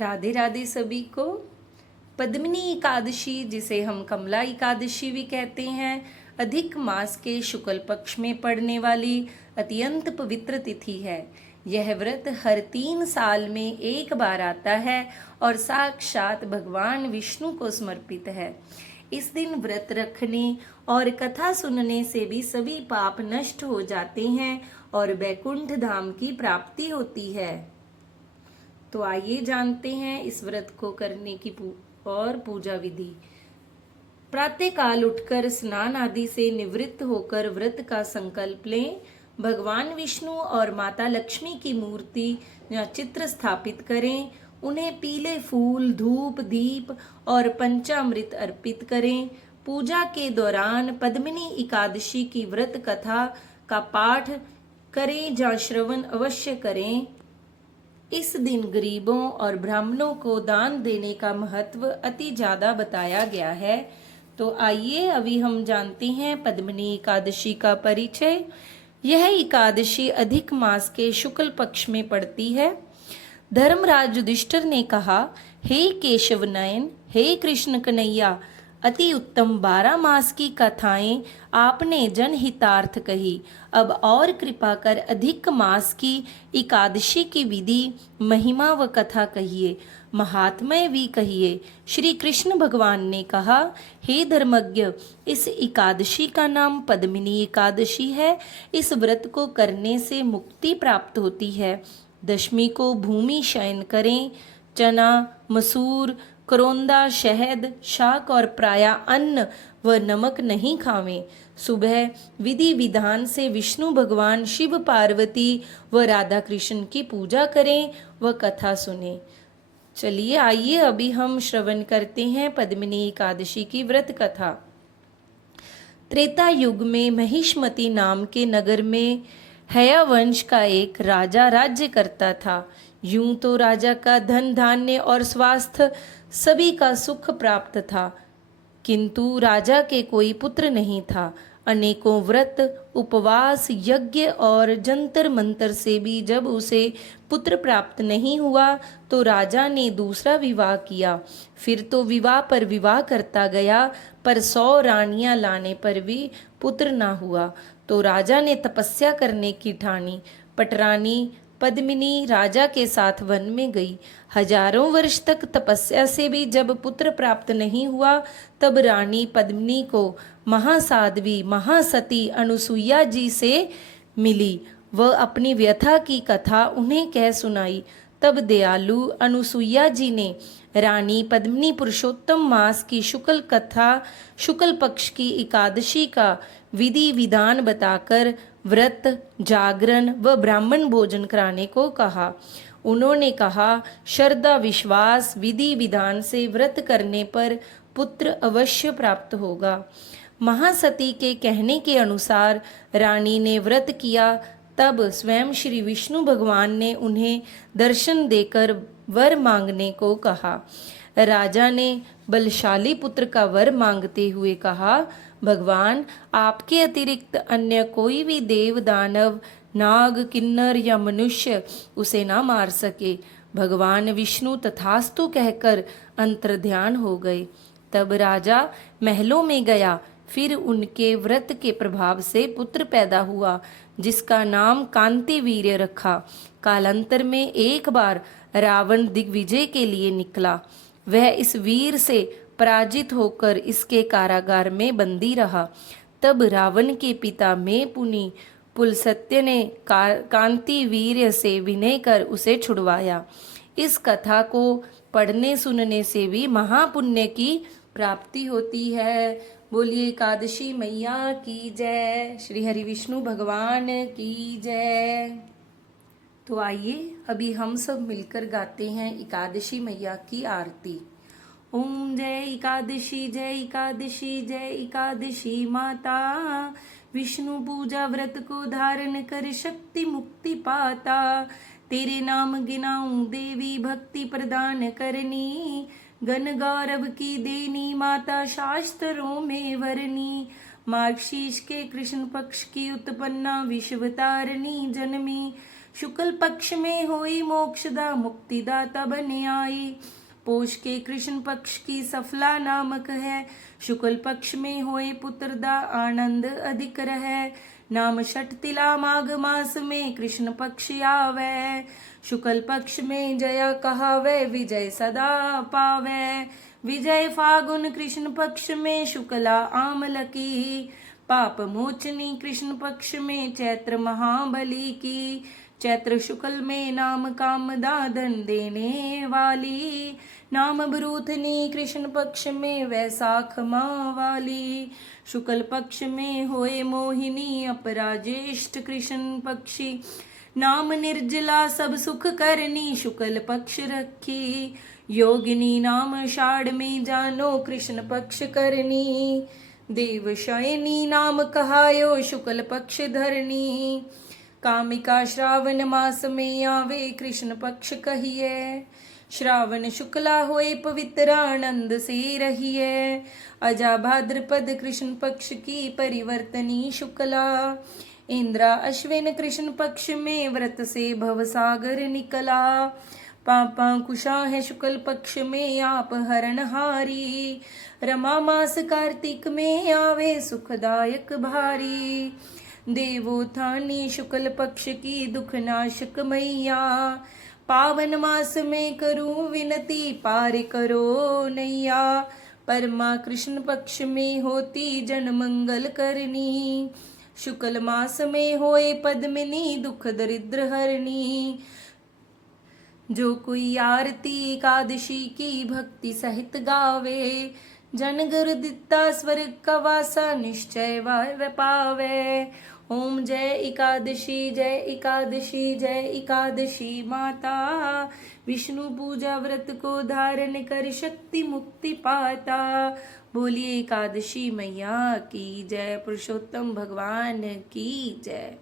राधे राधे सभी को। पद्मिनी एकादशी, जिसे हम कमला एकादशी भी कहते हैं, अधिक मास के शुक्ल पक्ष में पड़ने वाली अत्यंत पवित्र तिथि है। यह व्रत हर 3 साल में एक बार आता है और साक्षात भगवान विष्णु को समर्पित है। इस दिन व्रत रखने और कथा सुनने से भी सभी पाप नष्ट हो जाते हैं और वैकुंठ धाम की प्राप्ति होती है। तो आइए जानते हैं इस व्रत को करने की और पूजा विधि। प्रातः काल उठकर स्नान आदि से निवृत्त होकर व्रत का संकल्प लें। भगवान विष्णु और माता लक्ष्मी की मूर्ति या चित्र स्थापित करें। उन्हें पीले फूल, धूप, दीप और पंचामृत अर्पित करें। पूजा के दौरान पद्मिनी एकादशी की व्रत कथा का पाठ करें या श्रवण अवश्य करें। इस दिन गरीबों और ब्राह्मणों को दान देने का महत्व अति ज्यादा बताया गया है। तो आइए अभी हम जानते हैं पद्मिनी एकादशी का परिचय। यह एकादशी अधिक मास के शुक्ल पक्ष में पड़ती है। धर्मराज युधिष्ठिर ने कहा, हे केशव नयन, हे कृष्ण कन्हैया, अति उत्तम 12 मास की कथाएं आपने जनहितार्थ कही। अब और कृपा कर अधिक मास की एकादशी की विधि, महिमा व कथा कहिए, महात्म्य भी कहिए। श्री कृष्ण भगवान ने कहा, हे धर्मज्ञ, इस एकादशी का नाम पद्मिनी एकादशी है। इस व्रत को करने से मुक्ति प्राप्त होती है। दशमी को भूमि शयन करें। चना, मसूर, करोंदा, शहद, शाक और प्रायः अन्न व नमक नहीं खावें। सुबह विधि विधान से विष्णु भगवान, शिव पार्वती व राधा कृष्ण की पूजा करें व कथा सुनें। चलिए आइए अभी हम श्रवण करते हैं पद्मिनी एकादशी की व्रत कथा। त्रेता युग में महिष्मति नाम के नगर में हया वंश का एक राजा राज्य करता था। यूं तो राजा का धन धान्य और स्वास्थ्य सभी का सुख प्राप्त था, किंतु राजा के कोई पुत्र नहीं था। अनेकों व्रत, उपवास, यज्ञ और जंतर मंतर से भी जब उसे पुत्र प्राप्त नहीं हुआ तो राजा ने दूसरा विवाह किया। फिर तो विवाह पर विवाह करता गया, पर 100 रानियां लाने पर भी पुत्र ना हुआ। तो राजा ने तपस्या करने की ठानी। पटरानी पद्मिनी राजा के साथ वन में गई। हजारों वर्ष तक तपस्या से भी जब पुत्र प्राप्त नहीं हुआ, तब रानी पद्मिनी को महासाध्वी महासती अनुसुईया जी से मिली। वह अपनी व्यथा की कथा उन्हें कह सुनाई। तब दयालु अनुसुईया जी ने रानी पद्मिनी पुरुषोत्तम मास की शुक्ल कथा, शुक्ल पक्ष की एकादशी का विधि विधान बताकर व्रत, जागरण व ब्राह्मण भोजन कराने को कहा। उन्होंने कहा, श्रद्धा, विश्वास, विधि विधान से व्रत करने पर पुत्र अवश्य प्राप्त होगा। महासती के कहने के अनुसार रानी ने व्रत किया। तब स्वयं श्री विष्णु भगवान ने उन्हें दर्शन देकर वर मांगने को कहा। राजा ने बलशाली पुत्र का वर मांगते हुए कहा, भगवान, आपके अतिरिक्त अन्य कोई भी देव, दानव, नाग, किन्नर या मनुष्य उसे ना मार सके। भगवान विष्णु तथास्तु कहकर अंतर्ध्यान हो गए। तब राजा महलों में गया। फिर उनके व्रत के प्रभाव से पुत्र पैदा हुआ, जिसका नाम कांतिवीर्य रखा। कालांतर में एक बार रावण दिग्विजय के लिए निकला। वह इस वीर से पराजित होकर इसके कारागार में बंदी रहा। तब रावण के पिता मेपुनी पुलस्त्य ने कांतिवीर्य से विनय कर उसे छुड़वाया। इस कथा को पढ़ने सुनने से भी महापुण्य की प्राप्ति होती है। बोलिए एकादशी मैया की जय, श्री हरि विष्णु भगवान की जय। तो आइए अभी हम सब मिलकर गाते हैं एकादशी मैया की आरती। ओम जय एकादशी, जय एकादशी, जय एकादशी माता। विष्णु पूजा व्रत को धारण कर शक्ति मुक्ति पाता। तेरे नाम गिनाऊं देवी, भक्ति प्रदान करनी। गण गौरव की देनी माता, शास्त्रों में वरनी। मार्गशीर्ष के कृष्ण पक्ष की उत्पन्ना, विश्व तारणी जन्मी। शुक्ल पक्ष में होई मोक्षदा मुक्तिदा तब न्यायी। पोष के कृष्ण पक्ष की सफला नामक है, शुक्ल पक्ष में होए पुत्रदा आनंद अधिक रहे। नाम छठ तिला माघ मास में कृष्ण पक्ष आवे, शुक्ल पक्ष में जया कहावे विजय सदा पावे। विजय फागुन कृष्ण पक्ष में शुक्ला आमल की, पाप मोचनी कृष्ण पक्ष में चैत्र महाबली की। चैत्र शुक्ल में नाम कामदा धन देने वाली, नाम ब्रूथनी कृष्ण पक्ष में वैसाख माह वाली। शुक्ल पक्ष में होए मोहिनी अपराजेष्ठ कृष्ण पक्षी, नाम निर्जला सब सुख करनी शुक्ल पक्ष रखी। योगिनी नाम षाढ़ में जानो कृष्ण पक्ष करनी, देवशयनी नाम कहायो शुक्ल पक्ष धरनी। कामिका श्रावण मास में आवे कृष्ण पक्ष कहिए, श्रावण शुक्ला होए पवित्र आनंद से रहिए। अजा भाद्रपद कृष्ण पक्ष की परिवर्तनी शुक्ला, इंद्रा अश्विन कृष्ण पक्ष में व्रत से भवसागर निकला। पापा कुशा है शुक्ल पक्ष में आप हरणहारी, रमा मास कार्तिक में आवे सुखदायक भारी। देवोत्थानी शुक्ल पक्ष की दुखनाशक मैया, पावन मास में करूं विनती पार करो नैया। परमा कृष्ण पक्ष में होती जन मंगल करनी, शुक्ल मास में होए पद्मिनी दुख दरिद्र हरणी। जो कोई आरती एकादशी की भक्ति सहित गावे, जन गुरु दिता स्वर्ग का वासा निश्चय वर पावे। ओम जय एकादशी जय एकादशी जय एकादशी माता, विष्णु पूजा व्रत को धारण कर शक्ति मुक्ति पाता। बोलिए एकादशी मैया की जय, पुरुषोत्तम भगवान की जय।